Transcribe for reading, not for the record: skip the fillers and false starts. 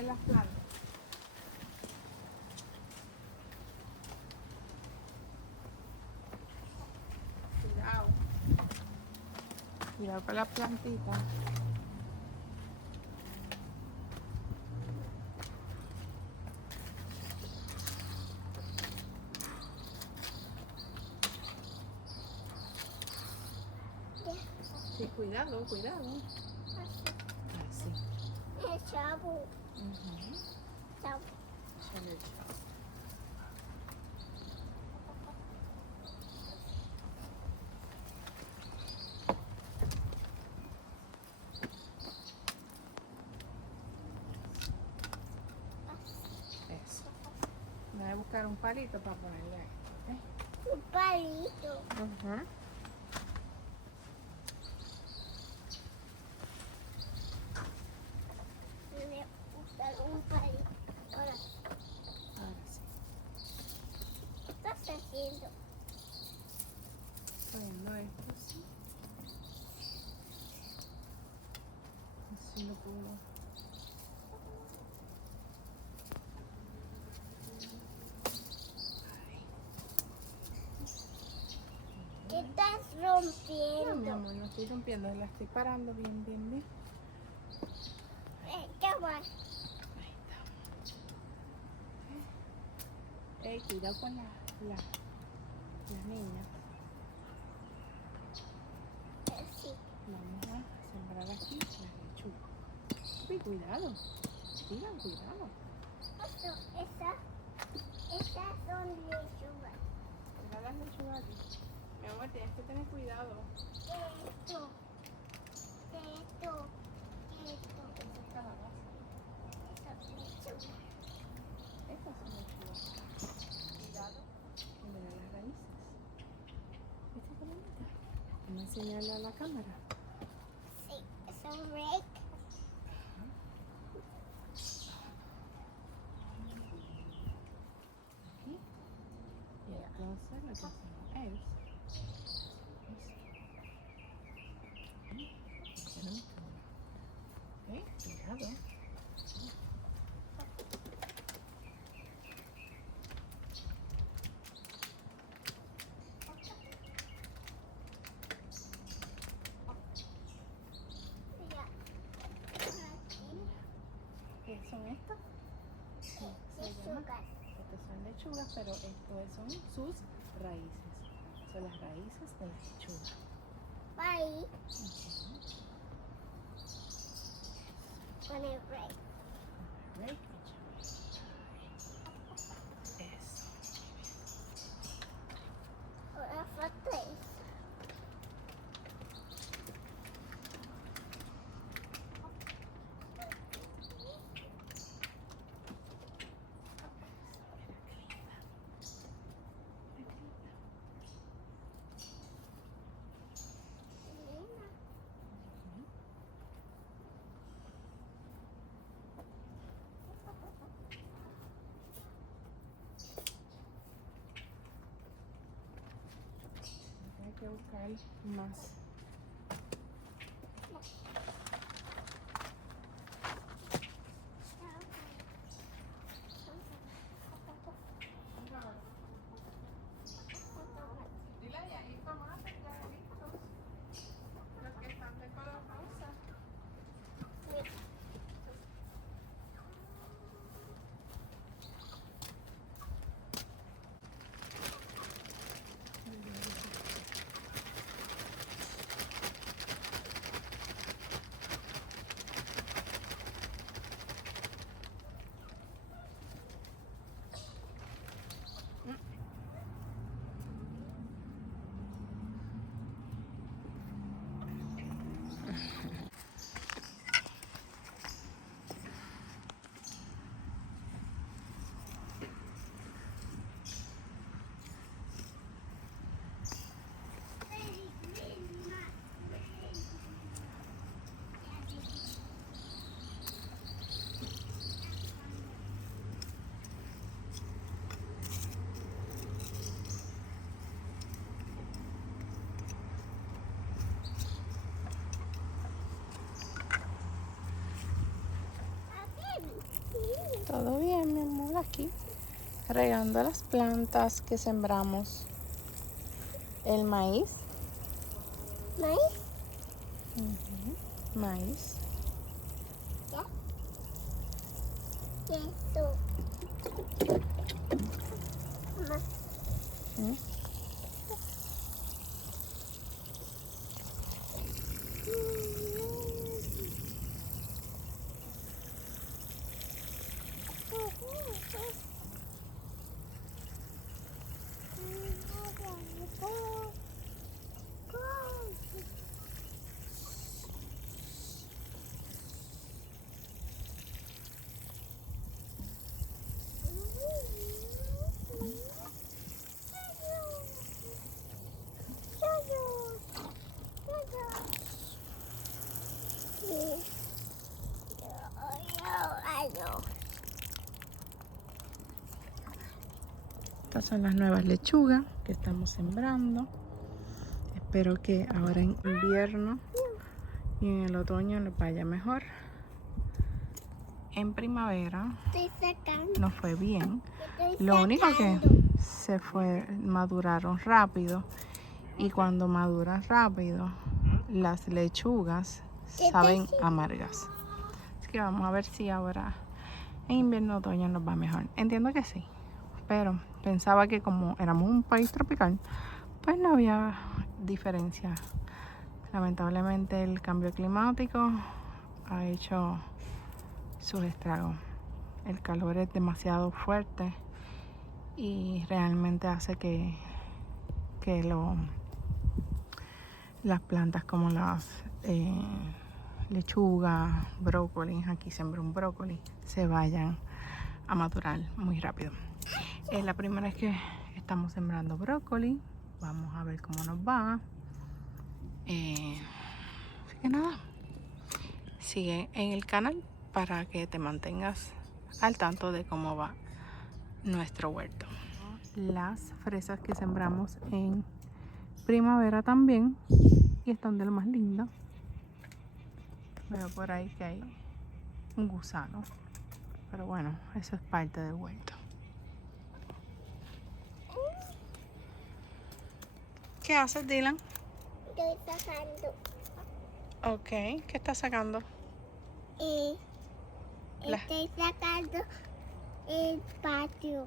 de las plantas. Cuidado. Cuidado con la plantita. Sí, cuidado, cuidado. Así. El chavo. Chavo. Échale el chavo. Eso. Voy a buscar un palito para ponerle ahí. Un palito. Ajá. Voy a buscar un palito. Ahora, Ahora sí. ¿qué estás haciendo? Poniendo esto así. Haciendo como... ¿Qué estás No, mi rompiendo? amor, no estoy rompiendo, la estoy parando bien, bien, bien. ¿Qué va? Ahí está. Ey, cuidado con la niña. Sí. Vamos a sembrar aquí la lechuga. Uy, cuidado. Digan, cuidado. Esas son lechugas. Mira las lechugas aquí. Mi amor, tienes que tener cuidado. Esto. Esa es calabaza. Estas son lechugas. Cuidado. Mira las raíces. ¿Viste qué bonita? Vamos a enseñarle a la cámara. Sí, es un rake. Aquí. Y entonces lo que hacemos es... Ok, cuidado. Mira, aquí. ¿Qué son estas? Se llama- Lechugas. Estas son lechugas, pero estos son sus raíces. Son las raíces de la lechuga. Ahí, con el rake. Rake, échale. Eso. Ahora falta eso. Hay que buscar más. Dile ahí, ahí vamos a hacer ya listos. Los que están de color rosa. Todo bien, mi amor, aquí regando las plantas que sembramos. El maíz. ¿Maíz? Maíz. ¿Ya? ¿Qué es eso? Mamá. ¿Mm? Estas son las nuevas lechugas que estamos sembrando. Espero que ahora en invierno y en el otoño nos vaya mejor. En primavera Estoy sacando. nos fue bien. Estoy Lo único que sacando. maduraron rápido, y cuando maduran rápido las lechugas saben amargas. Así que vamos a ver si ahora en invierno otoño nos va mejor. Entiendo que sí, pero pensaba que como éramos un país tropical, pues no había diferencia. Lamentablemente el cambio climático ha hecho sus estragos. El calor es demasiado fuerte y realmente hace que las plantas como las lechugas, brócoli, aquí sembré un brócoli, se vayan a madurar muy rápido. Es la primera vez que estamos sembrando brócoli. Vamos a ver cómo nos va. Así que nada, sigue en el canal para que te mantengas al tanto de cómo va nuestro huerto. Las fresas que sembramos en primavera también, y están de lo más lindo. Veo por ahí que hay un gusano, pero bueno, eso es parte del huerto. ¿Qué haces, Dylan? Estoy sacando. Ok, ¿qué estás sacando? Estoy sacando el patio.